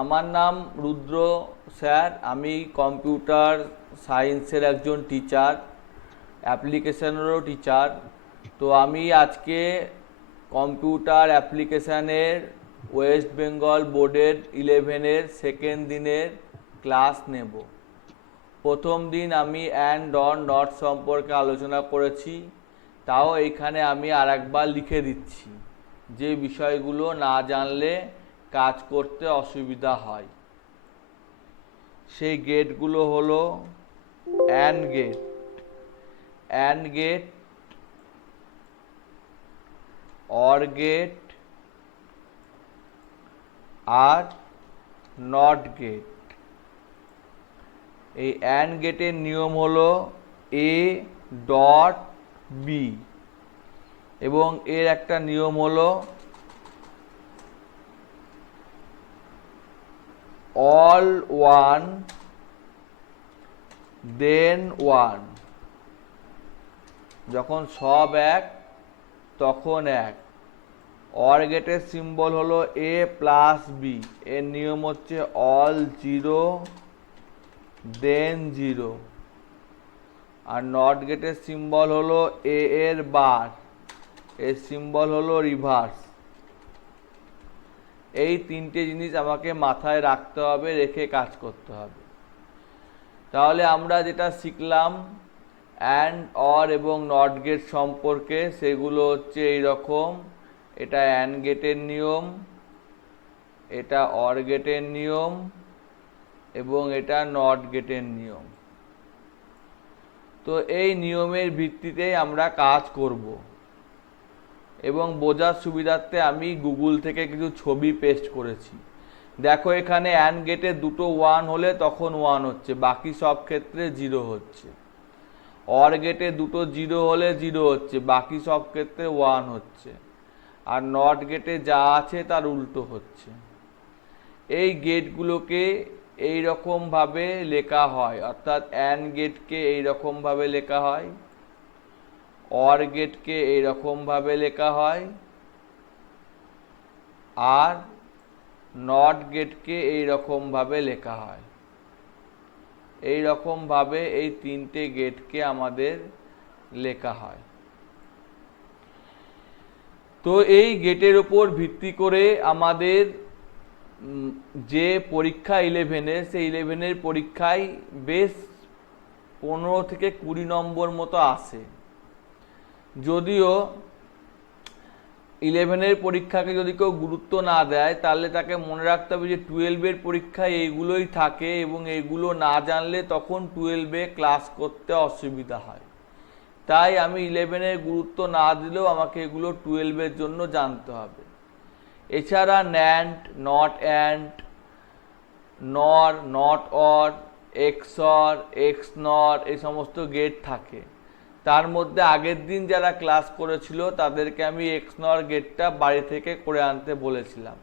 আমার নাম রুদ্র স্যার। আমি কম্পিউটার সায়েন্সের একজন টিচার, অ্যাপ্লিকেশনেরও টিচার। তো আমি আজকে কম্পিউটার অ্যাপ্লিকেশানের ওয়েস্ট বেঙ্গল বোর্ডের 11-এর সেকেন্ড দিনের ক্লাস নেব। প্রথম দিন আমি অ্যান্ড অর নট সম্পর্কে আলোচনা করেছি, তাও এইখানে আমি আরেকবার লিখে দিচ্ছি যে বিষয়গুলো না জানলে কাজ করতে অসুবিধা হয়। সেই গেটগুলো হলো and gate, and gate, or gate আর নট গেট। এই অ্যান্ড গেটের নিয়ম হলো এ ডট বি, এবং এর একটা নিয়ম হলো অল ওয়ান দেন ওয়ান। যখন সব এক তখন এক। অর গেটের সিম্বল হলো এ প্লাস বি, এর নিয়ম হচ্ছে অল জিরো দেন জিরো। আর নট গেটের সিম্বল হলো এ এর বার, এর সিম্বল হলো রিভার্স। এই তিনটে জিনিস আমাকে মাথায় রাখতে হবে, রেখে কাজ করতে হবে। তাহলে আমরা যেটা শিখলাম অ্যান্ড অর এবং নট গেট সম্পর্কে, সেগুলো হচ্ছে এই রকম। এটা অ্যান্ড গেটের নিয়ম, এটা অর গেটের নিয়ম, এবং এটা নট গেটের নিয়ম। তো এই নিয়মের ভিত্তিতে আমরা কাজ করব, এবং বোঝার সুবিধার্থে আমি গুগল থেকে কিছু ছবি পেস্ট করেছি। দেখো এখানে অ্যান্ড গেটে দুটো ওয়ান হলে তখন ওয়ান হচ্ছে, বাকি সব ক্ষেত্রে জিরো হচ্ছে। অর গেটে দুটো জিরো হলে জিরো হচ্ছে, বাকি সব ক্ষেত্রে ওয়ান হচ্ছে। আর নট গেটে যা আছে তার উল্টো হচ্ছে। এই গেটগুলোকে এই রকমভাবে লেখা হয়, অর্থাৎ অ্যান্ড গেটকে এই রকমভাবে লেখা হয়, অর গেটকে এই রকমভাবে লেখা হয়, আর নট গেটকে এই রকমভাবে লেখা হয়। এই রকমভাবে এই তিনটে গেটকে আমাদের লেখা হয়। তো এই গেটের উপর ভিত্তি করে আমাদের যে পরীক্ষা 11-এর, সেই 11-এর পরীক্ষায় বেশ 15 থেকে 20 নম্বর মতো আসে। যদিও 11-এর পরীক্ষাকে যদি কেউ গুরুত্ব না দেয়, তাহলে তাকে মনে রাখতে হবে যে 12-এর পরীক্ষায় এইগুলোই থাকে, এবং এইগুলো না জানলে তখন 12-এ ক্লাস করতে অসুবিধা হয়। তাই আমি 11-এর গুরুত্ব না দিলেও আমাকে এগুলো 12-এর জন্য জানতে হবে। এছাড়া ন্যান্ড, নট অ্যান্ড, নর, নট অর, এক্সর, এক্স নর, এই সমস্ত গেট থাকে। তার মধ্যে আগের দিন যারা ক্লাস করেছিল তাদেরকে আমি এক্স নর গেটটা বাড়ি থেকে করে আনতে বলেছিলাম।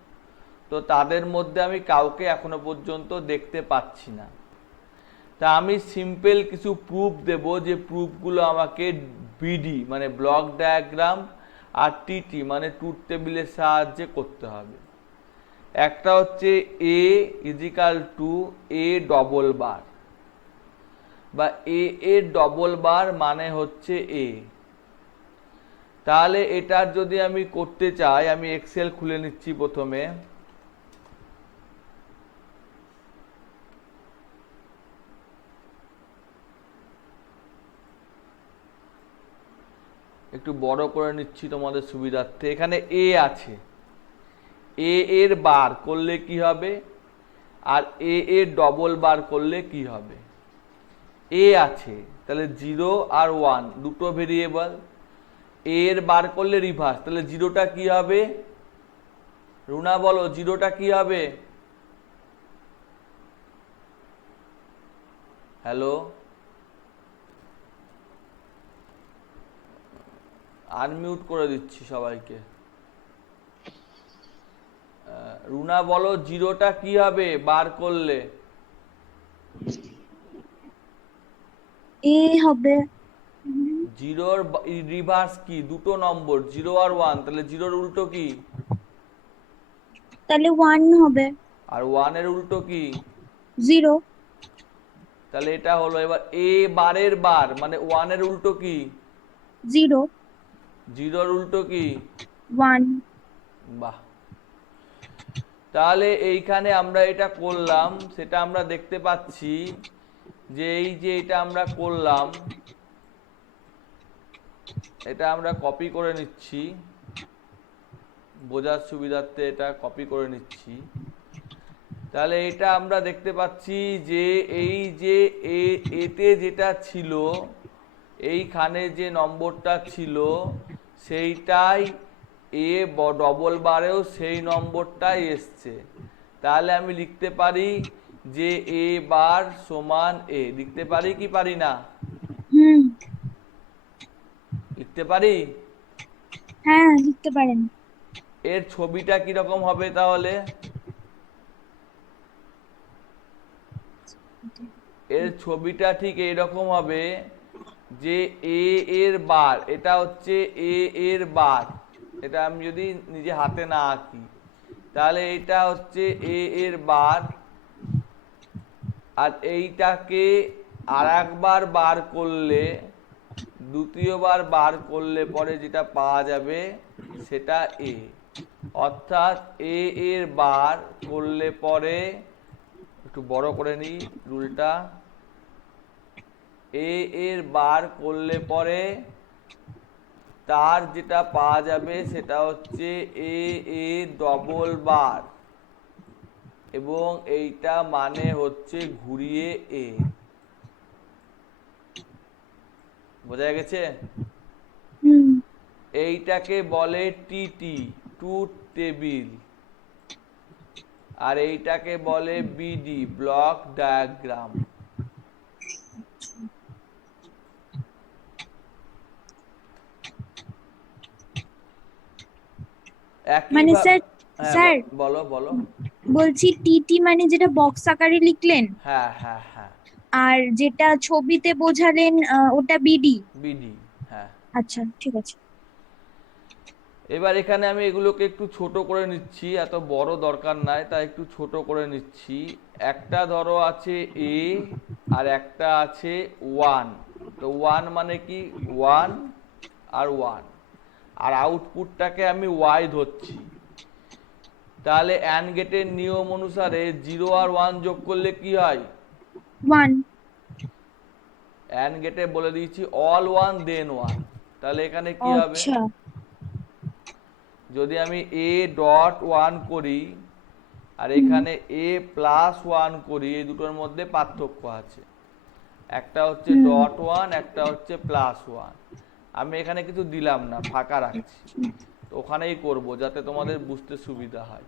তো তাদের মধ্যে আমি কাউকে এখনো পর্যন্ত দেখতে পাচ্ছি না। তা আমি সিম্পল কিছু প্রুফ দেব, যে প্রুফগুলো আমাকে বিডি মানে ব্লক ডায়াগ্রাম আর টিটি মানে ট্রুথ টেবিলের সাহায্যে করতে হবে। একটা হচ্ছে A is equal to A double bar, বা এ এর ডবল বার মানে হচ্ছে এ। তাহলে এটার যদি আমি করতে চাই, আমি এক্সেল খুলে নিচ্ছি প্রথমে। একটু বড় করে নিচ্ছি তোমাদের সুবিধার্থে। এখানে এ আছে, এ এর বার করলে কি হবে, আর এ এর ডবল বার করলে কি হবে। এ আছে, তাহলে 0 আর 1 দুটো ভেরিয়েবল। এ এর বার করলে রিভার্স, তাহলে জিরোটা কি হবে? রুনা বলো, জিরোটা কি হবে? হ্যালো, আনমিউট করে দিচ্ছি সবাইকে। রুনা বলো, জিরোটা কি হবে বার করলে? এ হবে। জিরোর রিভার্স কি? দুটো নম্বর, 0 আর 1, তাহলে জিরোর উল্টো কি? তাহলে 1 হবে। আর 1 এর উল্টো কি? 0 তাহলে এটা হলো। এবার এ বারের বার মানে 1 এর উল্টো কি? 0 0 এর উল্টো কি? 1 বাহ। তাহলে এইখানে আমরা এটা করলাম, সেটা আমরা দেখতে পাচ্ছি যে এই যে এটা আমরা করলাম, এটা আমরা কপি করে নিচ্ছি বোঝার সুবিধার্থে, এটা কপি করে নিচ্ছি। তাহলে এটা আমরা দেখতে পাচ্ছি যে এই যে এতে যেটা ছিল, এইখানে যে নম্বরটা ছিল সেইটাই এ ডবল বারেও সেই নম্বরটাই এসছে। তাহলে আমি লিখতে পারি যে এ বার সমান এ। লিখতে পারি কি পারি না? হুম লিখতে পারি। হ্যাঁ লিখতে পারেন। এর ছবিটা কিরকম হবে তাহলে? এর ছবিটা ঠিক এইরকম হবে যে এ এর বার, এটা হচ্ছে এ এর বার। এটা আমি যদি নিজে হাতে না আঁকি, তাহলে এটা হচ্ছে এ এর বার। আর এইটাকে আর একবার বার করলে, দ্বিতীয়বার বার করলে পরে যেটা পাওয়া যাবে সেটা এ। অর্থাৎ এ এর বার করলে পরে, একটু বড় করে নিই রুলটা, এ এর বার করলে পরে তার যেটা পাওয়া যাবে সেটা হচ্ছে এ এ ডবল বার, এবং এইটা মানে হচ্ছে ঘুরিয়ে এ। বোঝা গেছে? হুম এইটাকে বলে টিটি, ট্রুথ টেবিল। আর এইটাকে বলে বিডি, ব্লক ডায়াগ্রাম। মানে একইভাবে। স্যার, হ্যাঁ স্যার বলো বলো। বলছি টিটি মানে যেটা বক্স আকারে লিখলেন, হ্যাঁ হ্যাঁ হ্যাঁ, আর যেটা ছবিতে বোঝালেন ওটা বিডি। বিডি। হ্যাঁ। আচ্ছা ঠিক আছে। এবার এখানে আমি এগুলোকে একটু ছোট করে নিচ্ছি, এত বড় দরকার নাই, তাই একটু ছোট করে নিচ্ছি। একটা ধরো আছে এ, আর একটা আছে 1। তো 1 মানে কি? 1 আর 1। আর আউটপুটটাকে আমি ওয়াই ধরছি। তাহলে অ্যান্ড গেটের নিয়ম অনুসারে 0 আর 1 যোগ করলে কি হয়? 1 অ্যান্ড গেটে বলে দিয়েছি অল 1 দেন 1। তাহলে এখানে কি হবে? আচ্ছা। যদি আমি এ ডট 1 করি আর হুম এখানে এ প্লাস 1 করি, এই দুটোর মধ্যে পার্থক্য আছে। একটা হচ্ছে হুম ডট 1, একটা হচ্ছে প্লাস 1। আমি এখানে কিছু দিলাম না, ফাঁকা রাখছি। তো ওখানেই করব যাতে তোমাদের বুঝতে সুবিধা হয়।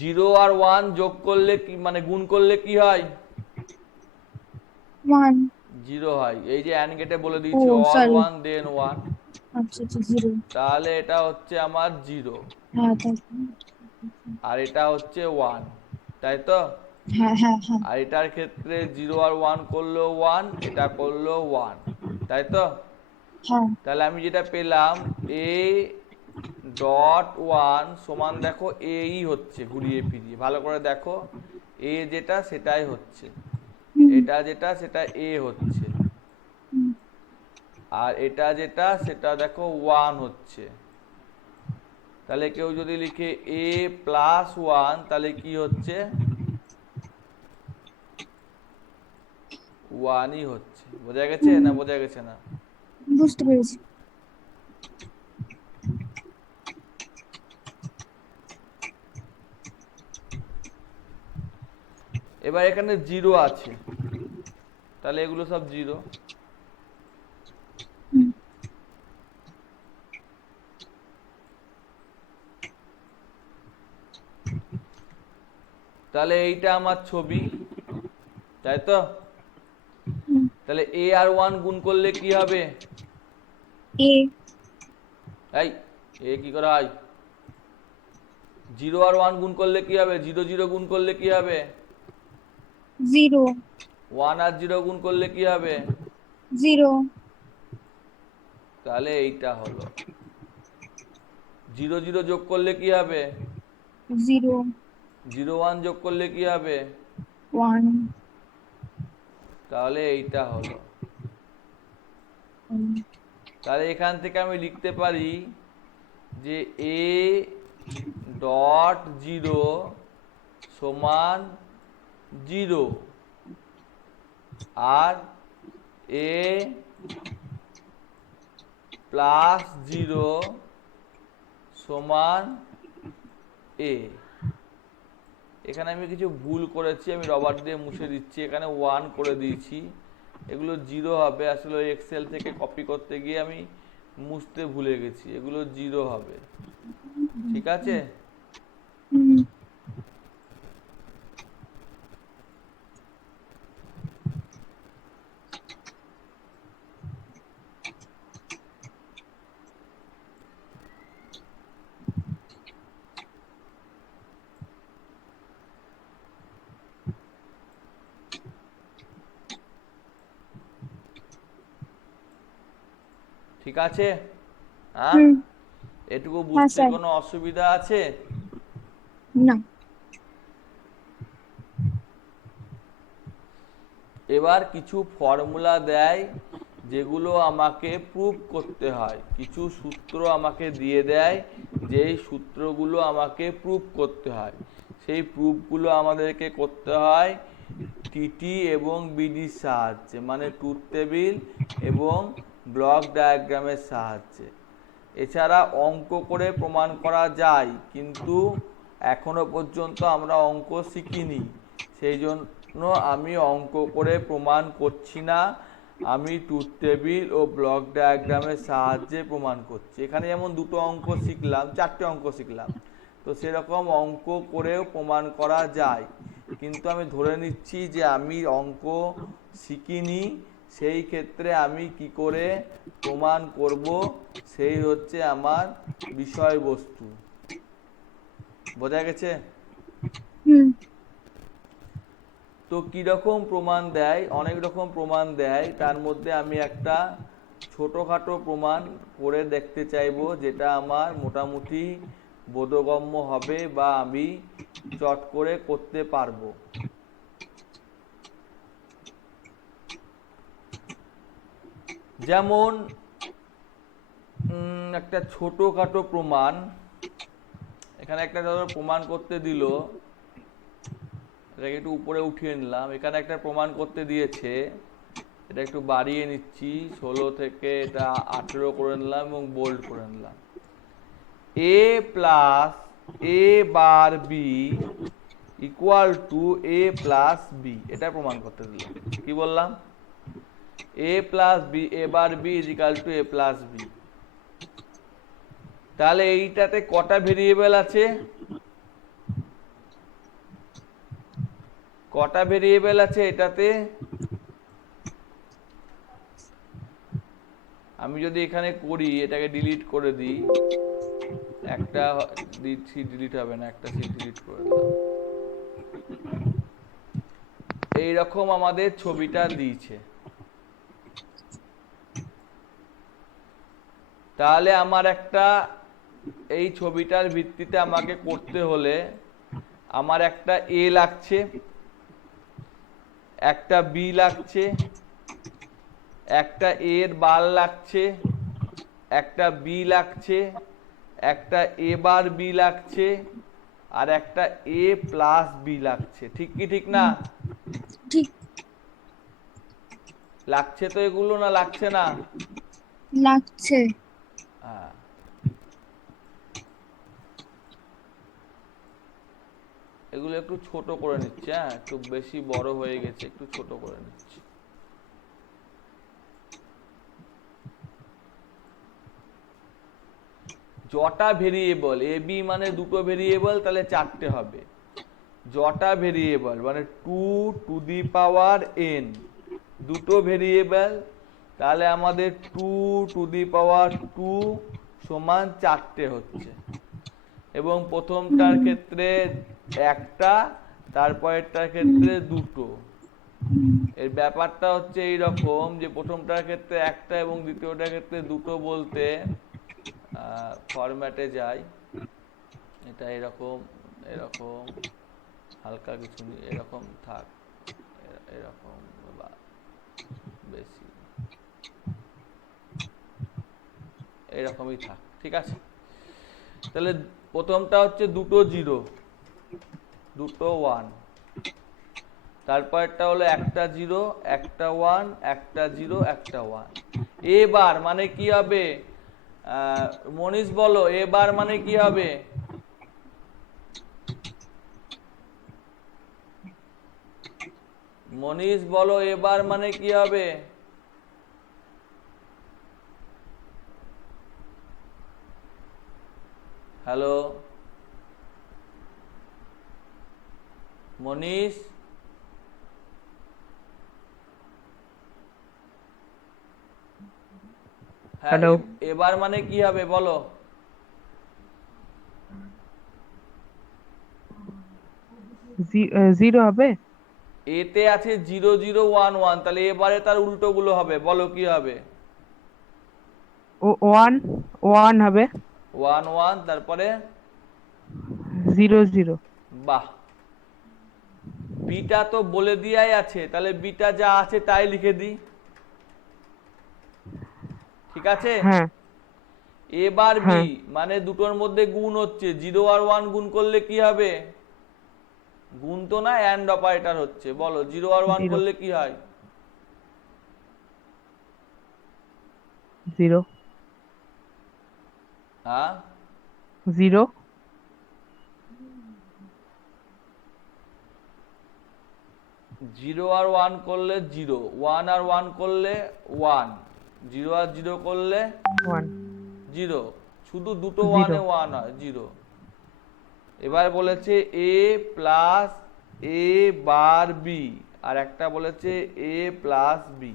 জিরো আর 1 যোগ করলে কি মানে গুণ করলে কি হয়? 1 0 হয়। এই যে অ্যান্ড গেটে বলে ও দিয়েছি অল সরি। 1 দেন 1। আচ্ছা আচ্ছা 0। তাহলে এটা হচ্ছে আমার 0, হ্যাঁ তাই। আর এটা হচ্ছে 1, তাই তো? হ্যাঁ হ্যাঁ হ্যাঁ আর এটার ক্ষেত্রে 0 আর 1 করলো 1, এটা করলো 1, তাই তো? হ্যাঁ। তাহলে আমি যেটা পেলাম এ ডট 1 সমান, দেখো এই হচ্ছে ঘুরিয়ে ফিরিয়ে, ভালো করে দেখো, এ যেটা সেটাই হচ্ছে, হুম এটা যেটা সেটা এ হচ্ছে, হুম আর এটা যেটা সেটা দেখো 1 হচ্ছে। তাহলে কেউ যদি লিখে এ প্লাস 1, তাহলে কি হচ্ছে? 1ই হচ্ছে। বোঝা গেছে হুম, না বোঝা গেছে না? বুঝতে পেরেছি। এবার এখানে 0 আছে, তাহলে এগুলো সব 0। হুম তাহলে এইটা আমার ছবি, তাই তো? হুম তাহলে এ আর 1 গুণ করলে কি হবে? এ এই, এ কি করে হয়? জিরো আর ওয়ান গুণ করলে কি হবে? জিরো জিরো গুণ করলে কি হবে? 0 ওয়ান আর জিরো গুণ করলে কি হবে? 0 তাহলে এইটা হলো। জিরো জিরো যোগ করলে কি হবে? 0 জিরো ওয়ান যোগ করলে কি হবে? 1 তাহলে এইটা হলো। তাহলে এখান থেকে আমি লিখতে পারি যে এ ডট জিরো সমান 0 আর এ প্লাস 0 সমান এ। এখানে আমি কিছু ভুল করেছি, আমি রবার দিয়ে মুছে দিচ্ছি, এখানে 1 করে দিয়েছি, এগুলো 0 হবে। আসলে ওই এক্সেল থেকে কপি করতে গিয়ে আমি মুছতে ভুলে গেছি, এগুলো 0 হবে। ঠিক আছে? হুম ঠিক আছে? হ্যাঁ, হুম এটুকু হ্যাঁ বুঝতে স্যার। কোনো অসুবিধা আছে? না। এবার কিছু ফর্মুলা দেয় যেগুলো আমাকে প্রুভ করতে হয়, কিছু সূত্র আমাকে দিয়ে দেয়, যেই সূত্রগুলো আমাকে প্রুভ করতে হয়। সেই প্রুফগুলো আমাদেরকে করতে হয় টিটি এবং বিডির সাহায্যে, মানে ট্রুথ টেবিল এবং ব্লক ডায়াগ্রামের সাহায্যে। এছাড়া অঙ্ক করে প্রমাণ করা যায়, কিন্তু এখনো পর্যন্ত আমরা অঙ্ক শিখিনি, সেই জন্য আমি অঙ্ক করে প্রমাণ করছি না, আমি ট্রুথ টেবিল ও ব্লক ডায়াগ্রামের সাহায্যে প্রমাণ করছি। এখানে যেমন দুটো অঙ্ক শিখলাম, চারটে অঙ্ক শিখলাম, তো সেরকম অঙ্ক করেও প্রমাণ করা যায়, কিন্তু আমি ধরে নিচ্ছি যে আমি অঙ্ক শিখিনি, সেই ক্ষেত্রে আমি কি করে প্রমাণ করব, সেই হচ্ছে আমার বিষয়বস্তু। বোঝা গেছে? হুম তো কীরকম প্রমাণ দেয়? অনেক রকম প্রমাণ দেয়, তার মধ্যে আমি একটা ছোটোখাটো প্রমাণ করে দেখতে চাইবো, যেটা আমার মোটামুটি বোধগম্য হবে বা আমি চট করে করতে পারবো। যেমন একটা ছোটোখাটো প্রমাণ, এখানে একটা ধরো প্রমাণ করতে দিল, এটাকে একটু উপরে উঠিয়ে নিলাম, এখানে একটা প্রমাণ করতে দিয়েছে, এটা একটু বাড়িয়ে নিচ্ছি, 16 থেকে এটা 18 করে নিলাম এবং বোল্ড করে নিলাম। A plus A bar B equal to A plus B, এটা প্রমাণ করতে দিল। কি বললাম? A plus B, A bar B is equal to A plus B. তাহলে এইটাতে কটা ভেরিয়েবল আছে? কটা ভেরিয়েবল আছে এটাতে? আমি যদি এখানে করি, এটাকে ডিলিট করে দিই, একটা সিট ডিলিট হবে না, একটা সিট ডিলিট করে দিলাম, এইরকম আমাদের ছবিটা দিয়েছে। তাহলে আমার একটা, এই ছবিটার ভিত্তিতে আমাকে করতে হলে আমার একটা এ লাগছে, একটা বি লাগছে, একটা এর বার লাগছে, একটা বি লাগছে, একটা এ বার বি লাগছে, আর একটা এ প্লাস বি লাগছে। ঠিক কি ঠিক না? ঠিক লাগছে তো এগুলো, না লাগছে না? লাগছে। হ্যাঁ, এগুলো একটু ছোট করে নিচ্ছি, হ্যাঁ একটু বেশি বড় হয়ে গেছে, একটু ছোট করে নিচ্ছি। যটা ভেরিয়েবল, এ বি মানে দুটো ভেরিয়েবল, তাহলে চারটে হবে। যটা ভেরিয়েবল মানে 2 টু দি পাওয়ার n, দুটো ভেরিয়েবল, তাহলে আমাদের 2 টু দি পাওয়ার 2 সমান চারটে হচ্ছে। এবং প্রথমটার ক্ষেত্রে একটা, তারপরেরটার ক্ষেত্রে দুটো। এর ব্যাপারটা হচ্ছে এইরকম যে প্রথমটার ক্ষেত্রে একটা এবং দ্বিতীয়টার ক্ষেত্রে দুটো বলতে ফরম্যাটে যাই, এটা এরকম এরকম হালকা কিছু এরকম থাক, এরকম বা বেশি এরকমই থাক, ঠিক আছে। তাহলে প্রথমটা হচ্ছে দুটো জিরো, দুটো ওয়ান, তারপরটা হলো একটা জিরো, একটা ওয়ান, একটা জিরো, একটা ওয়ান। এবার মানে কি হবে মনীষ বলো, এবার মানে কি হবে? মনীষ বলো এবার মানে কি হবে? হ্যালো মনীষ, হ্যাঁ হ্যালো। এবার মানে কি হবে বলো? জিরো হবে। এতে আছে জিরো জিরো ওয়ান ওয়ান, তাহলে এবারে তার উল্টো গুলো হবে, বলো কি হবে? ওয়ান ওয়ান হবে। ওয়ান ওয়ান, তারপরে জিরো জিরো। বাহ, বিটা তো বলে দিয়াই আছে, তাহলে বিটা যা আছে তাই লিখে দিই, ঠিক আছে। হ্যাঁ এবার বি হ্যাঁ মানে দুটোর মধ্যে গুণ হচ্ছে, জিরো আর ওয়ান গুণ করলে কি হবে? গুণ তো না, অ্যান্ড অপারেটর হচ্ছে, বলো জিরো আর ওয়ান জিরো করলে কি হয়? জিরো হ্যাঁ, জিরো জিরো আর ওয়ান করলে জিরো, ওয়ান আর ওয়ান করলে ওয়ান, জিরো আর জিরো করলে ওয়ান জিরো, শুধু দুটো জিরো ওয়ানে ওয়ান হয়, জিরো। এবার বলেছে এ প্লাস এ বার বি, আর একটা বলেছে এ প্লাস বি।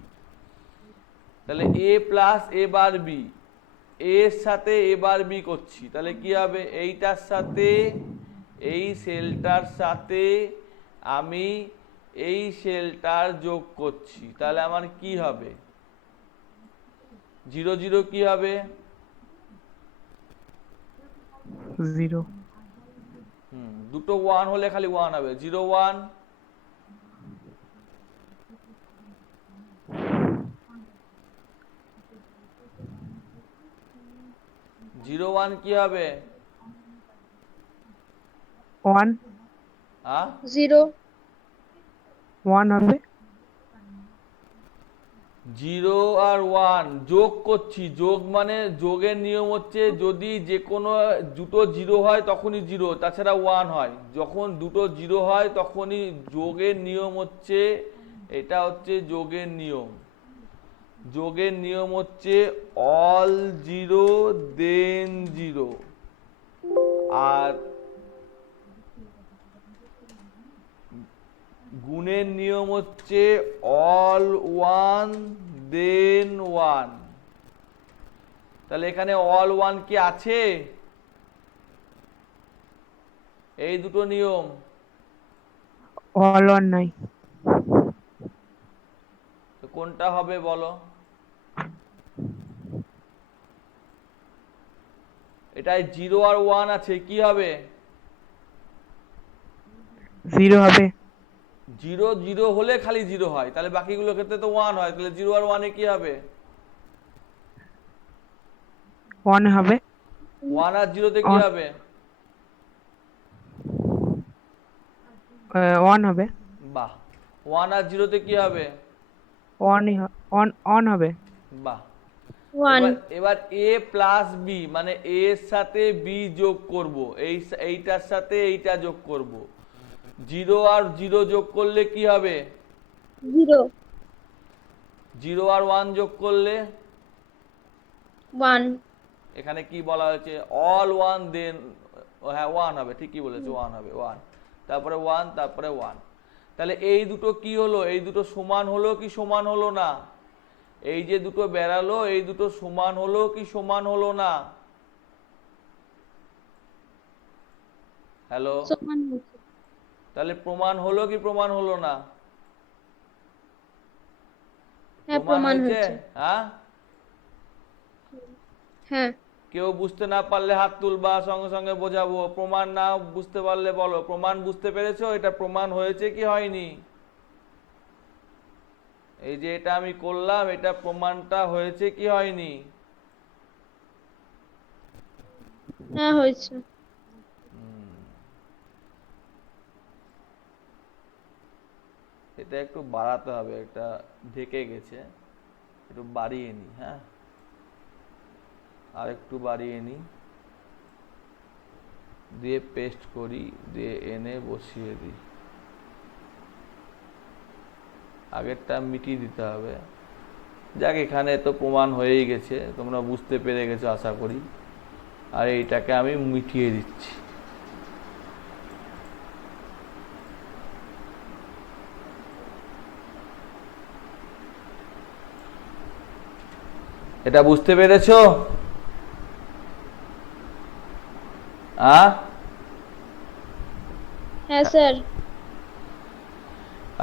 তাহলে এ প্লাস এ বার বি, এর সাথে এ বার বি করছি, তাহলে কি হবে? এইটার সাথে এই সেলটার সাথে আমি এই সেলটার যোগ করছি, তাহলে আমার কি হবে? জিরো জিরো কি হবে? জিরো দুটো ওয়ান হলে খালি ওয়ান হবে, জিরো ওয়ান। জিরো ওয়ান কি হবে? ওয়ান হ্যাঁ, জিরো ওয়ান হবে। জিরো আর ওয়ান যোগ করছি, যোগ মানে যোগের নিয়ম হচ্ছে যদি যে কোনো দুটো জিরো হয় তখনই জিরো, তাছাড়া ওয়ান হয়। যখন দুটো জিরো হয় তখনই যোগের নিয়ম হচ্ছে, এটা হচ্ছে যোগের নিয়ম। যোগের নিয়ম হচ্ছে অল জিরো দেন জিরো, আর গুণের নিয়ম হচ্ছে অল ওয়ান দেন ওয়ান। তাহলে এখানে অল ওয়ান কি আছে? এই দুটো নিয়ম। অল ওয়ান নাই। তো কোনটা হবে বলো? এটাই জিরো আর ওয়ান আছে, কি হবে? জিরো হবে। জিরো জিরো হলে খালি জিরো হয়, তাহলে বাকিগুলোর ক্ষেত্রে তো ওয়ান হয়, তাহলে জিরো আর ওয়ানে কি হবে? ওয়ান হবে। ওয়ান আর জিরোতে কি হবে? ওয়ান হবে। বাহ, ওয়ান আর জিরোতে কি হবে? ওয়ানই অন অন হবে। বাহ। ওয়ান এবার এবার এ প্লাস বি মানে এর সাথে বি যোগ করব, এইটার সাথে এইটা যোগ করব। জিরো আর জিরো যোগ করলে কি হবে? জিরো জিরো আর ওয়ান যোগ করলে ওয়ান এখানে কি বলা হয়েছে? অল ওয়ান দেন, হ্যাঁ ওয়ান হবে, ঠিকই বলেছে, ওয়ান হবে, ওয়ান, তারপরে ওয়ান, তারপরে ওয়ান। তাহলে এই দুটো কি হলো? এই দুটো সমান হলো কি সমান হলো না? এই যে দুটো বেরালো এই দুটো সমান হলো কি সমান হলো না? হ্যালো, সমান হচ্ছে। তাহলে প্রমাণ হলো কি প্রমাণ হলো না? হ্যাঁ, প্রমাণ প্রমাণ হয়েছে। হচ্ছে। হ্যাঁ, হ্যাঁ কেউ বুঝতে না পারলে হাত তুলবা, সঙ্গে সঙ্গে বোঝাবো। প্রমাণ না বুঝতে পারলে বলো প্রমাণ বুঝতে পেরেছো, এটা প্রমাণ হয়েছে কি হয়নি? এই যে এটা আমি করলাম, এটা প্রমাণটা হয়েছে কি হয়নি? হ্যাঁ হয়েছে। এটা একটু বাড়াতে হবে, এটা ঢেকে গেছে, একটু বাড়িয়ে নি। হ্যাঁ, আর একটু বাড়িয়ে নি, দিয়ে পেস্ট করি, দিয়ে এনে বসিয়ে দিই। আগেরটা মিটিয়ে দিতে হবে। যাক, এখানে তো প্রমাণ হয়েই গেছে, তোমরা বুঝতে পেরে গেছো আশা করি। আর এইটাকে আমি মিটিয়ে দিচ্ছি। এটা বুঝতে পেরেছো? হ্যাঁ স্যার।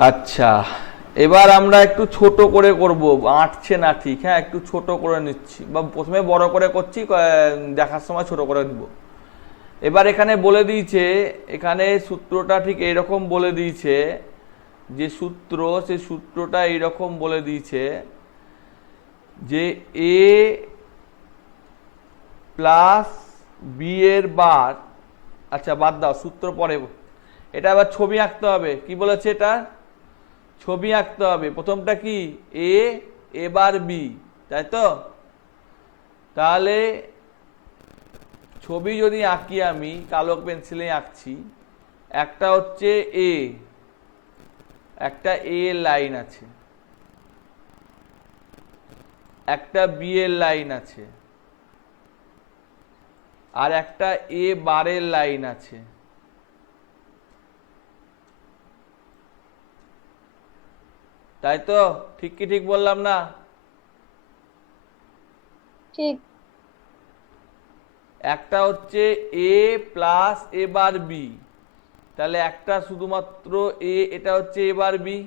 আচ্ছা, এবার আমরা একটু ছোট করে করব, আঁটছে না ঠিক। হ্যাঁ, একটু ছোট করে নিচ্ছি, বা প্রথমে বড় করে করছি, দেখার সময় ছোট করে দিব। এবার এখানে বলে দিয়েছে, এখানে সূত্রটা ঠিক এইরকম বলে দিয়েছে, যে সূত্র, সেই সূত্রটা এইরকম বলে দিয়েছে যে এ প্লাস বি এর বার। আচ্ছা বাদ দাও, সূত্র পরে। এটা আবার ছবি আঁকতে হবে। কি বলেছে এটা? ছবি আঁকতে হবে। প্রথমটা কি? এ, এবার বি, তাই তো? তাহলে ছবি যদি আঁকি, আমি কালো পেন্সিলে আঁকছি। একটা হচ্ছে এ, একটা এ লাইন আছে, একটা বি এর লাইন আছে, আর একটা এ বারের লাইন আছে। তাই তো? ঠিক কি ঠিক বললাম না? ঠিক। একটা হচ্ছে এ প্লাস এ বার বি, তাহলে একটা শুধুমাত্র এ, এটা হচ্ছে এ বার বি,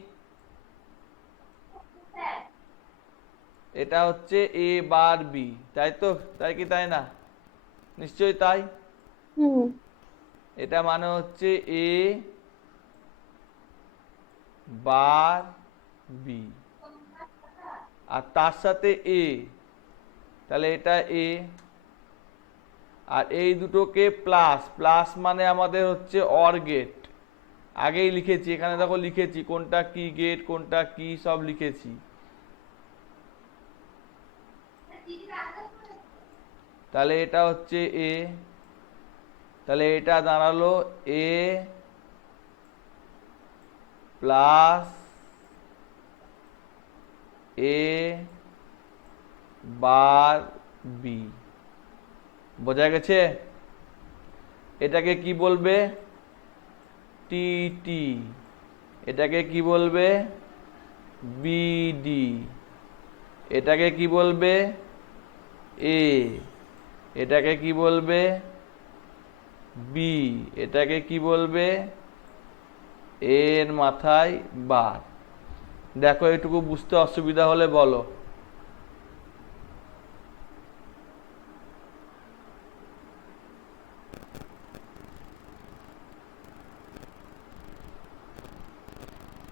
এটা হচ্ছে এ বার বি, তাই তো? তাই কি তাই না? নিশ্চয়ই তাই। হুম। এটা মানে হচ্ছে এ বার বি, আর তার সাথে এ, তাহলে এটা এ। আর এই দুটোকে প্লাস, প্লাস মানে আমাদের হচ্ছে অর গেট। আগেই লিখেছি, এখানে দেখো লিখেছি কোনটা কি গেট, কোনটা কি, সব লিখেছি। তাহলে এটা হচ্ছে এ, তাহলে এটা দাঁড়ালো এ প্লাস এ বার বি। বোঝা গেছে? এটাকে কি বলবে? টি টি। এটাকে কি বলবে? বিডি। এটাকে কি বলবে? এ। এটাকে কি বলবে? বি। এটাকে কি বলবে? এর মাথায় বার। দেখো, এটুকু বুঝতে অসুবিধা হলে বলো।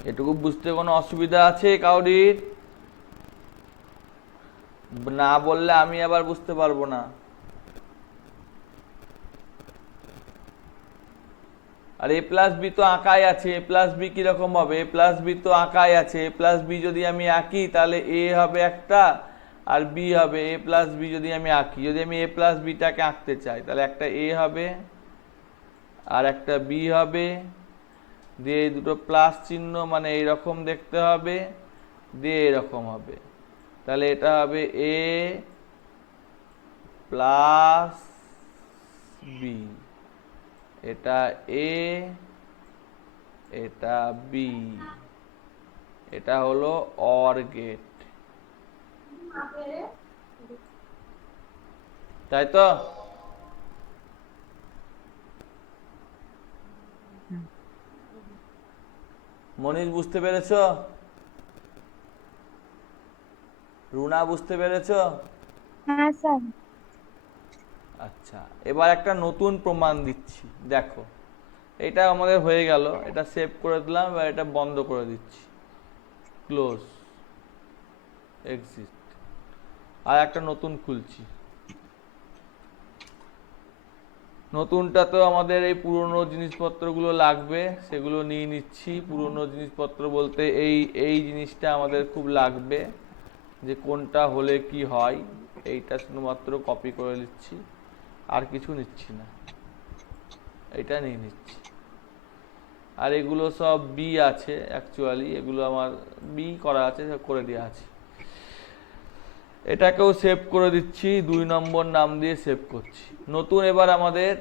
এটুকু বুঝতে কোনো অসুবিধা আছে কাউরির? না বললে আমি আবার বুঝতে পারবো না। আর এ প্লাস বি তো আঁকাই আছে, এ প্লাস বি কিরকম হবে? এ প্লাস বি তো আঁকাই আছে। এ প্লাস বি যদি আমি আঁকি, তাহলে এ হবে একটা, আর বি হবে। এ প্লাস বি যদি আমি আঁকি, যদি আমি এ প্লাস বিটাকে আঁকতে চাই, তাহলে একটা এ হবে আর একটা বি হবে, দিয়ে এই দুটো প্লাস চিহ্ন, মানে এইরকম দেখতে হবে, দিয়ে এরকম হবে। তাহলে এটা হবে এ প্লাস বি, এটা এ, এটা বি, এটা হলো অর গেট, তাই তো? মনীষ বুঝতে পেরেছো? রুনা বুঝতে পেরেছো? হ্যাঁ স্যার। আচ্ছা, এবার একটা নতুন প্রমাণ দিচ্ছি, দেখো। এটা আমাদের হয়ে গেল, এটা সেভ করে দিলাম, এবার এটা বন্ধ করে দিচ্ছি, ক্লোজ, এক্সিট। আর একটা নতুন খুলছি। নতুনটা তো আমাদের এই পুরনো জিনিসপত্রগুলো লাগবে, সেগুলো নিয়ে নিচ্ছি। পুরনো জিনিসপত্র বলতে এই জিনিসটা আমাদের খুব লাগবে, যে কোনটা হলে কি হয়, এইটা শুধুমাত্র কপি করে নিচ্ছি, আর কিছু নিচ্ছি না, এটা নিয়ে নিচ্ছি। আর এগুলো সব বি আছে, অ্যাকচুয়ালি এগুলো আমার বি করা আছে, সব করে দেওয়া আছে। এটাকেও সেভ করে দিচ্ছি, 2 নম্বর নাম দিয়ে সেভ করছি। নতুন এবার আমাদের,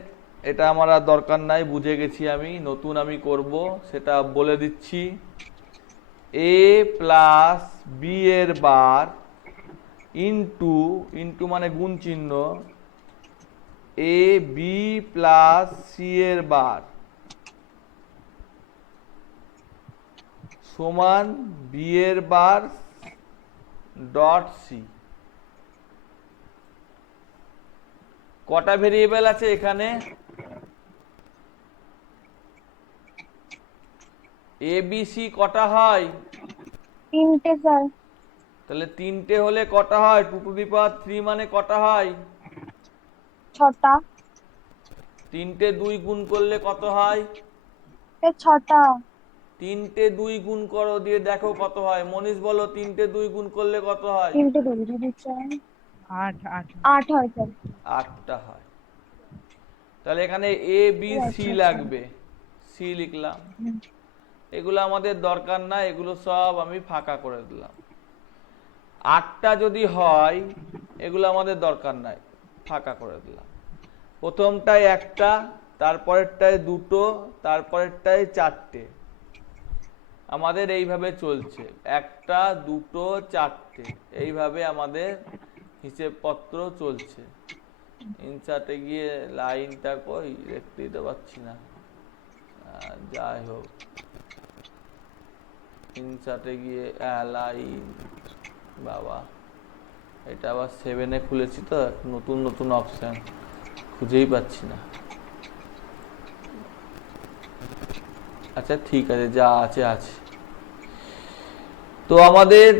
এটা আমার আর দরকার নাই, বুঝে গেছি আমি। নতুন আমি করব, সেটা বলে দিচ্ছি। এ প্লাস বি এর বার ইন্টু, ইন্টু মানে গুণ চিহ্ন, এ বি প্লাস সি এর বার সমান বি এর বার ডট সি। কটা ভেরিয়েবল আছে এখানে? এ বি সি কটা হয়? 3টে স্যার। তাহলে 3টে হলে কটা হয়? 2 টু দি পাওয়ার 3 মানে কটা হয়? 6টা। 3টে 2 গুণ করলে কত হয়? 6টা। 3টে 2 গুণ করো, দিয়ে দেখো কত হয়। মনীষ বলো, 3টে 2 গুণ করলে কত হয়? 3টে বলে দিদি স্যার। 8 8 8 হয় স্যার। 8টা হয়। তাহলে এখানে এ বি ও সি আচ্ছা আচ্ছা। লাগবে, সি লিখলাম। এগুলো আমাদের দরকার না, এগুলো সব আমি ফাঁকা করে দিলাম। 8টা যদি হয়, এগুলো আমাদের দরকার নাই, ফাঁকা করে দিলাম। প্রথমটায় 1টা, তারপরেরটায় 2টো, তারপরেরটায় 4টে। আমাদের এইভাবে চলছে, 1টা 2টো 4টে, এইভাবে আমাদের হিসেবপত্র চলছে। ইনসার্টে গিয়ে লাইনটা কই, দেখতেই তো পাচ্ছি না। যাই হোক, ইনসার্টে গিয়ে লাইন, বাবা এটা আবার 7-এ খুলেছি তো, নতুন নতুন অপশন খুঁজেই পাচ্ছি না। আচ্ছা ঠিক আছে, যা আছে আছে। তো আমাদের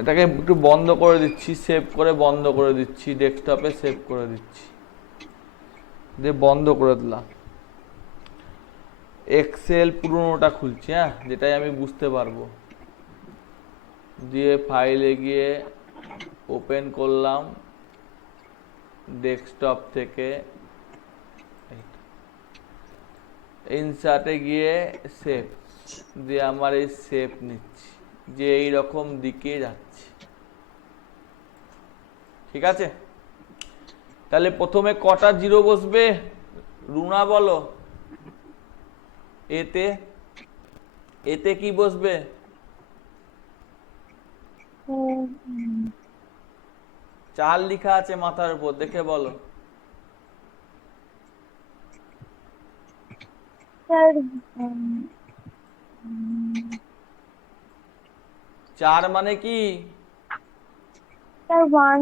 এটাকে একটু বন্ধ করে দিচ্ছি, সেভ করে বন্ধ করে দিচ্ছি, ডেস্কটপে সেভ করে দিচ্ছি, দিয়ে বন্ধ করে দিলাম। এক্সেল পুরোনোটা খুলছি, হ্যাঁ, যেটাই আমি বুঝতে পারবো। দিয়ে ফাইলে গিয়ে ওপেন করলাম ডেস্কটপ থেকে, ইনসার্টে গিয়ে সেভ, দিয়ে আমার এই সেভ নিচ্ছি, যে এই রকম দিকে যাচ্ছে। ঠিক আছে, তাহলে প্রথমে কটা জিরো বসবে রুনা বলো? এতে, এতে কি বসবে? 4 লেখা আছে মাথার উপর, দেখে বলো। স্যার 4 মানে কি? স্যার 1।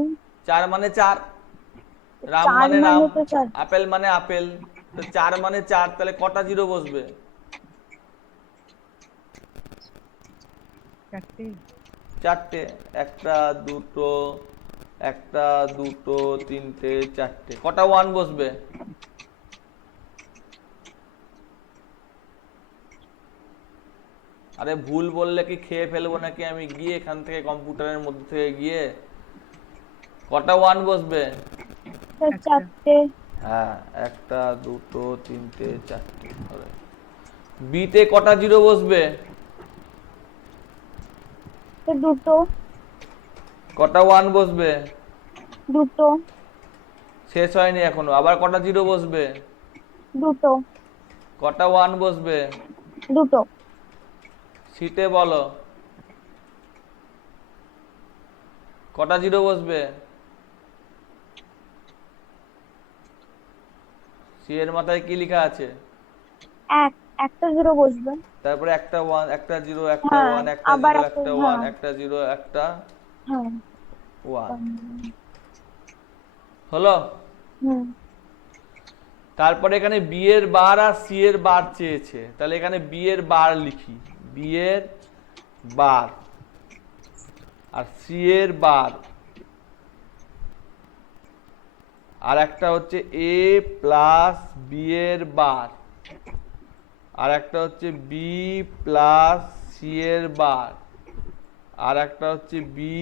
4 মানে 4, রাম 4 মানে রাম, মানে তো 4। আপেল মানে আপেল। তো 4 মানে 4, তাহলে কটা জিরো বসবে? 4টে। 4টে। 1টা 2টো, 1টা 2টো 3টে 4টে। কটা 1 বসবে? আরে ভুল বললে কি খেয়ে ফেলবো নাকি আমি গিয়ে এখান থেকে, কম্পিউটারের মধ্যে থেকে গিয়ে? কটা 1 বসবে? স্যার একটা। 4টে। হ্যাঁ, 1টা 2টো 3টে 4টে। বিতে কটা জিরো বসবে? স্যার 2টো। কটা 1 বসবে? 2টো। শেষ হয়নি এখনো, আবার কটা জিরো বসবে? 2টো। কটা 1 বসবে? 2টো। সিতে বলো, কটা জিরো বসবে? সি এর মাথায় কি লেখা আছে? 1 একটা জিরো বসবে। তারপরে একটা ওয়ান, একটা জিরো, একটা হ্যাঁ, ওয়ান, একটা আবার জিরো, একটা, একটা ওয়ান, হ্যাঁ একটা জিরো, একটা হ্যাঁ। ওয়ান। হলো? হুম। তারপরে এখানে বি এর বার আর সি এর বার চেয়েছে, তাহলে এখানে বি এর বার লিখি, বি এর বার আর সি এর বার, আর একটা হচ্ছে এ প্লাস বি এর বার, আর একটা হচ্ছে বি প্লাস সি এর বার, আর একটা হচ্ছে বি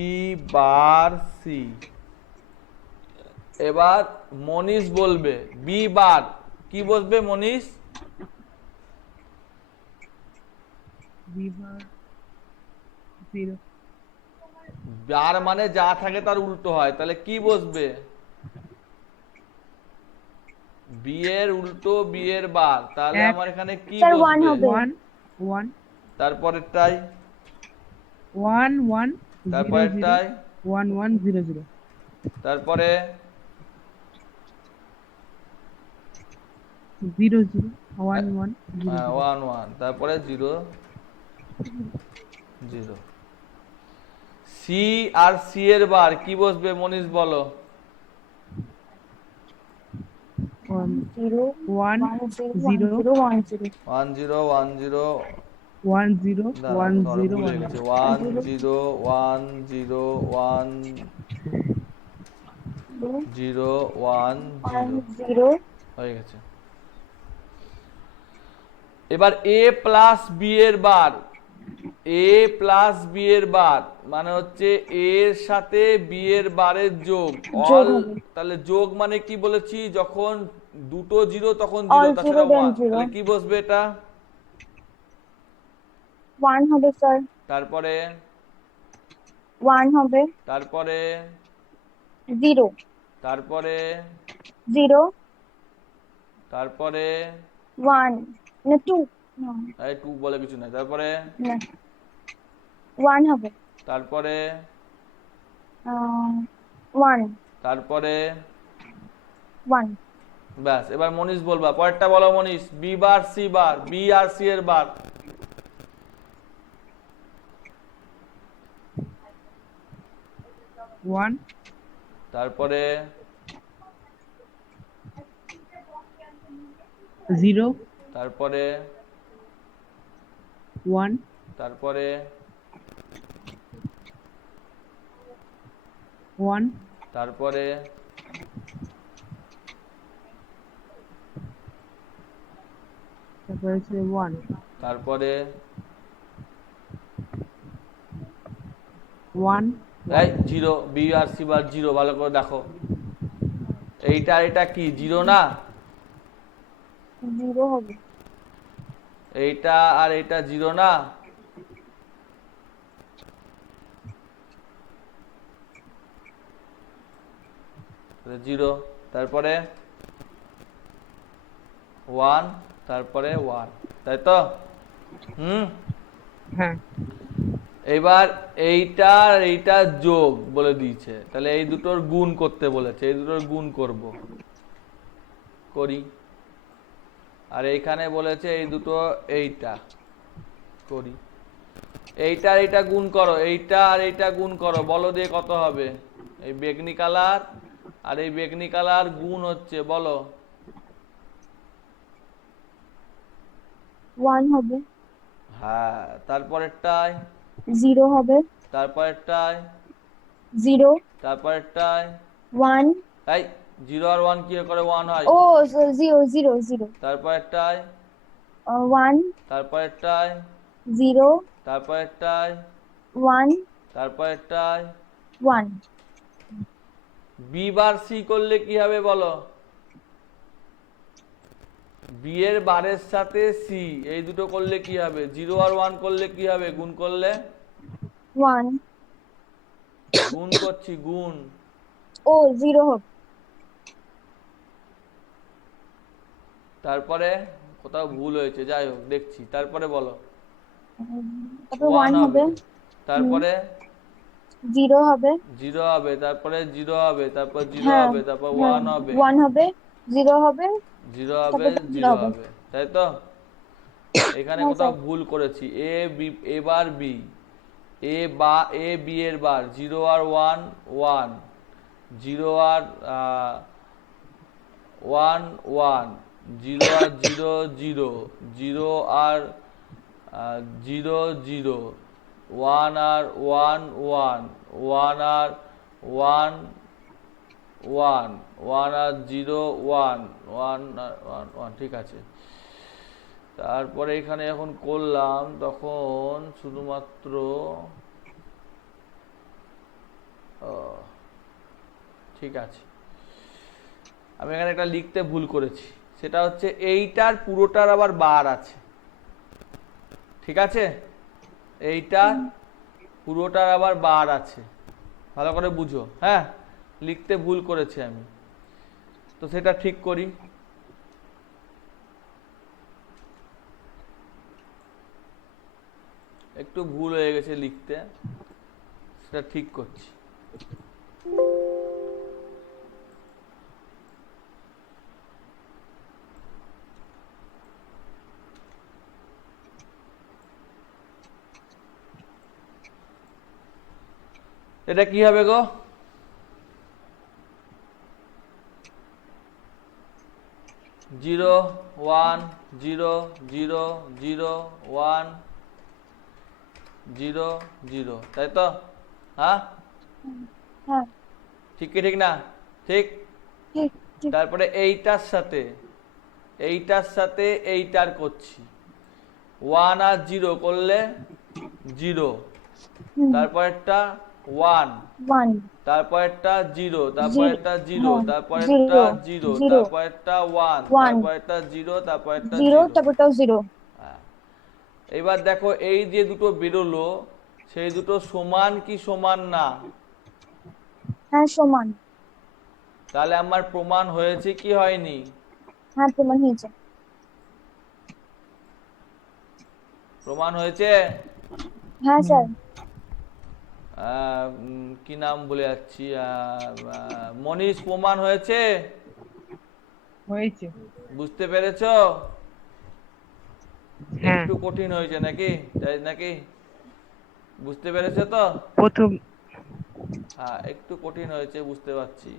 বার সি। এবার মনীষ বলবে বি বার, কি বসবে মনীষ? বি বার 0 বার মানে যা থাকে তার উল্টো হয়, তাহলে কি বসবে? বি এর উল্টো বি এর বার, তাহলে এক। আমার এখানে কি স্যার 1 বসবে? হবে। 1 1 তারপরেরটাই 1 1 0 0 তারপরেরটাই 1 1 0 0 তারপরে 0 0 1 1 0 0 ওয়ান ওয়ান, তারপরে জিরো জিরো। সি আর সি এর বার কি বসবে মনীষ বলো? 0 1 1 0 0 1 0 1 0 ওয়ান জিরো ওয়ান জিরো, 1 0 দাঁড়াও 1 সরি 0 ভুলে 1 গেছি, 0 one zero one zero one zero one 1 zero 0 হয়ে গেছে। এবার এ প্লাস বি এর বার, এ প্লাস বি এর বার মানে হচ্ছে এ এর সাথে বি এর বারের যোগ, যোগ অল। হবে। তাহলে যোগ মানে কি বলেছি, যখন দুটো জিরো তখন জিরো, all 0 তাছাড়া then ওয়ান, 0 তাহলে কি বসবে এটা? 1 হবে স্যার, তারপরে 1 হবে, তারপরে 0 তারপরে 0 তারপরে 1 না 2 না এই টু বলে কিছু নাই, তারপরে না 1 হবে, তারপরে 1 তারপরে 1 ব্যাস। এবার মনীষ বলবা, পরেরটা বলো Manish, B bar C bar, B আর সি এর বার। 1 তারপরে 0 তারপরে 1 তারপরে 1 তারপরে তারপরে হচ্ছে 1 তারপরে 1 এই জিরো, বি আর সি বার জিরো, ভালো করে দেখো, এইটা আর এটা কি জিরো না? 0 হবে, এইটা আর এটা জিরো না? জিরো, তারপরে ওয়ান, তারপরে ওয়ান, তাই তো? হ্যাঁ এবার এইটা আর এইটা যোগ বলে দিয়েছে, তাহলে এই দুটোর গুণ করতে বলেছে, এই দুটোর গুণ করব, করি। আর এইখানে বলেছে এই দুটো এইটা করি, এইটা আর এইটা গুণ করো, এইটা আর এইটা গুণ করো, বলো দিয়ে কত হবে? এই বেগনি কালার আর এই বেগনি কালার গুণ হচ্ছে, বলো। 1 হবে, হ্যাঁ, তারপরেরটায় 0 হবে, তারপরেরটায় 0 তারপরেরটায় 1 এই জিরো আর ওয়ান কি করে ওয়ান হয়? ও 0 0 0 তারপরেরটায় 1 তারপরেরটায় 0 তারপরেরটায় 1 তারপরেরটায় 1 বি বার সি করলে কি হবে বলো? বি এর বারের সাথে সি এই দুটো করলে কি হবে? জিরো আর ওয়ান করলে কি হবে? গুণ করলে 1 গুণ করছি, গুণ। ও 0 হবে, তারপরে কোথাও ভুল হয়েছে, যাই হোক দেখছি, তারপরে বলো। তারপর ওয়ান 1 হবে, তারপরে 0 হবে, জিরো হবে, তারপরে জিরো হবে, তারপর জিরো হ্যাঁ হবে, তারপর হ্যাঁ ওয়ান হবে, 1 হবে, 0 হবে, জিরো হবে, তারপর 0 জিরো হবে। হবে, তাই তো? এখানে হ্যাঁ, কোথাও স্যার। ভুল করেছি। এ বার বি, এ বি এর বার 0 আর 1 1, 0 আর 1 1, 0 আর 0 0, 0 আর 0 0, 1 আর 1 1, 1 আর 1 1, 1 আর 0 1, 1 আর 1 1, ঠিক আছে। তারপরে এখানে যখন করলাম তখন শুধুমাত্র ঠিক আছে, আমি এখানে একটা লিখতে ভুল করেছি, সেটা হচ্ছে এইটার পুরোটার আবার বার আছে, ঠিক আছে, এইটার পুরোটার আবার বার আছে, ভালো করে বুঝো, হ্যাঁ, লিখতে ভুল করেছি আমি, তো সেটা ঠিক করি। একটু ভুল হয়ে গেছে লিখতে, সেটা ঠিক করছি। এটা কি হবে গো? জিরো 1 0 0 0 1 0 0, তাই তো? হ্যাঁ, হ্যাঁ, ঠিক কি ঠিক না? ঠিক। ঠিক ঠিক। তারপরে এইটার সাথে এইটার করছি, 1 আর 0 করলে 0, তারপরেরটা 1, 1 তারপরেরটা 0, 0, তারপরেরটা 0, হ্যাঁ, তারপরেরটা 0, 0 0 তারপরেরটা 1, 1 তারপরেরটা 0, তারপরেরটা 0, 0। তারপরটাও 0। হ্যাঁ, এবার দেখো এই যে দুটো বেরোলো, সেই দুটো সমান কি সমান না? হ্যাঁ, সমান। তাহলে আমার প্রমাণ হয়েছে কি হয়নি? হ্যাঁ, প্রমাণ হয়েছে। প্রমাণ হয়েছে। হ্যাঁ স্যার। কি নাম বলে যাচ্ছি, মনীষ, প্রমাণ হয়েছে? হয়েছে। বুঝতে পেরেছো? হ্যাঁ, একটু কঠিন হয়েছে নাকি, তাই নাকি? বুঝতে পেরেছো তো? প্রথম। হ্যাঁ, একটু কঠিন হয়েছে, বুঝতে পারছি।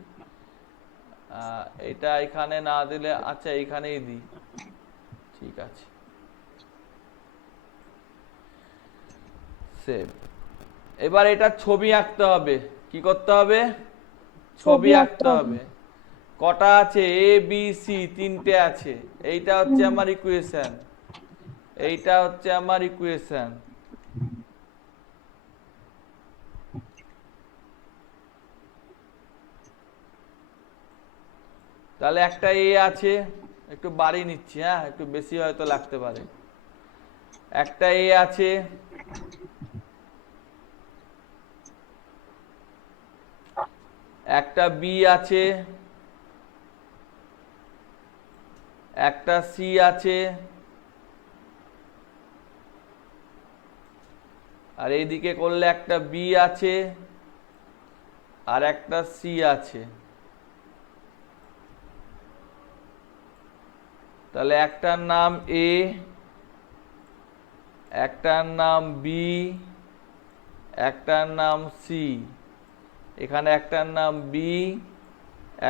এটা এখানে না দিলে, আচ্ছা এইখানেই দিই, ঠিক আছে, সেভ। এবার এটা ছবি আঁকতে হবে। কি করতে হবে? ছবি আঁকতে হবে। কটা আছে? এ বি সি, তিনটে আছে। এইটা হচ্ছে আমার ইকুয়েশন, এইটা হচ্ছে আমার ইকুয়েশন। তাহলে একটা এ আছে, একটু বাড়িয়ে নিচ্ছি, হ্যাঁ, একটু বেশি হয়তো লাগতে পারে। একটা এ আছে, একটা বি আছে, একটা সি আছে, আর এইদিকে করলে একটা বি আছে আর একটা সি আছে। তাহলে একটার নাম এ, একটার নাম বি, একটার নাম সি, এখানে একটার নাম বি,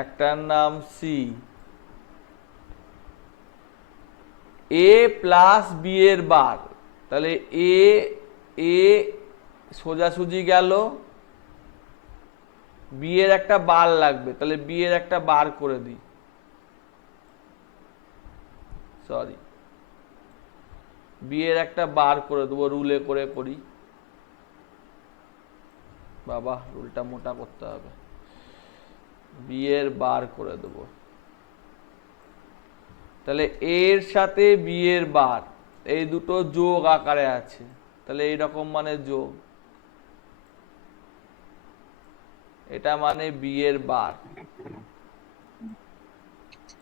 একটার নাম সি। এ প্লাস বি এর বার, তাহলে এ এ সোজাসুজি গেল, বি এর একটা বার লাগবে, তাহলে বি এর একটা বার করে দিই, সরি, বি এর একটা বার করে দেবো, রুলে করে করি, বাবা রুলটা মোটা করতে হবে, বি এর বার করে দেবো। তাহলে এর সাথে বি এর বার, এই দুটো যোগ আকারে আছে, তাহলে এইরকম মানে যোগ, এটা মানে বি এর বার।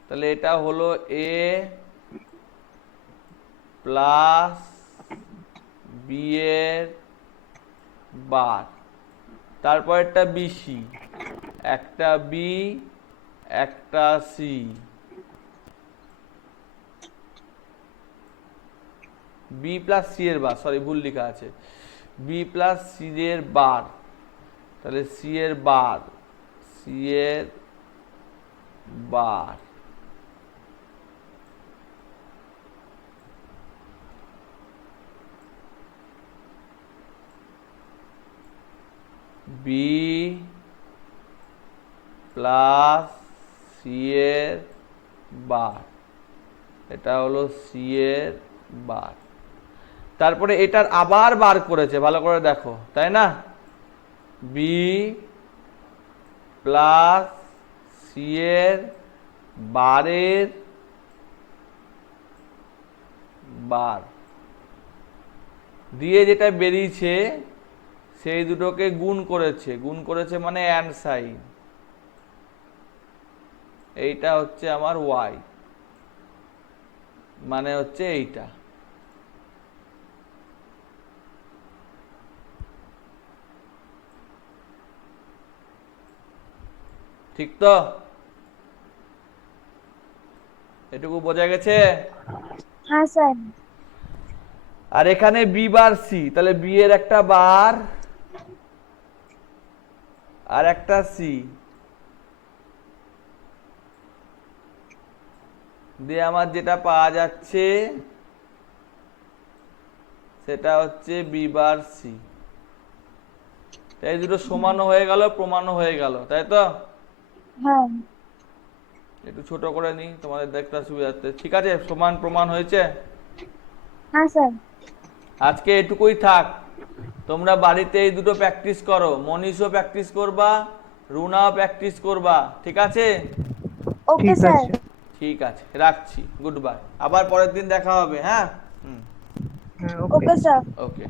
তাহলে এটা হলো এ প্লাস বি এর বার, তারপর একটা বিসি, একটা বি, একটা সি। বি প্লাস সি এর বার, সরি ভুল লেখা আছে, বি প্লাস সি এর বার, তাহলে সি এর বার, সি এর বার, বি প্লাস সি এর বার, এটা হলো সি এর বার। তারপরে এটার আবার বার করেছে, ভালো করে দেখো, তাই না? বি প্লাস সি এর বারের বার দিয়ে যেটা বেরিয়েছে সেই দুটোকে গুণ করেছে, গুণ করেছে মানে অ্যান্ড সাইন, এইটা হচ্ছে আমার ওয়াই, মানে হচ্ছে এইটা। ঠিক তো? এটুকু বোঝা গেছে? হ্যাঁ স্যার। আর এখানে বি বার সি, তাহলে বি এর একটা বার আর একটা সি দিয়ে আমার যেটা পাওয়া যাচ্ছে সেটা হচ্ছে বি বার সি। এই দুটো সমানও হয়ে গেল, প্রমাণও হয়ে গেল, তাই তো? হ্যাঁ। একটু ছোট করে নিই তোমাদের দেখতে সুবিধার্থে। ঠিক আছে, সমান প্রমাণ হয়েছে? হ্যাঁ স্যার। আজকে এটুকুই থাক, তোমরা বাড়িতে এই দুটো প্র্যাকটিস করো, মনীষও প্র্যাকটিস করবা, রুনাও প্র্যাকটিস করবা, ঠিক আছে? ওকে ঠিক স্যার। আছে। ঠিক আছে, রাখছি, গুড বাই, আবার পরের দিন দেখা হবে। হ্যাঁ, হ্যাঁ, ওকে স্যার। ওকে।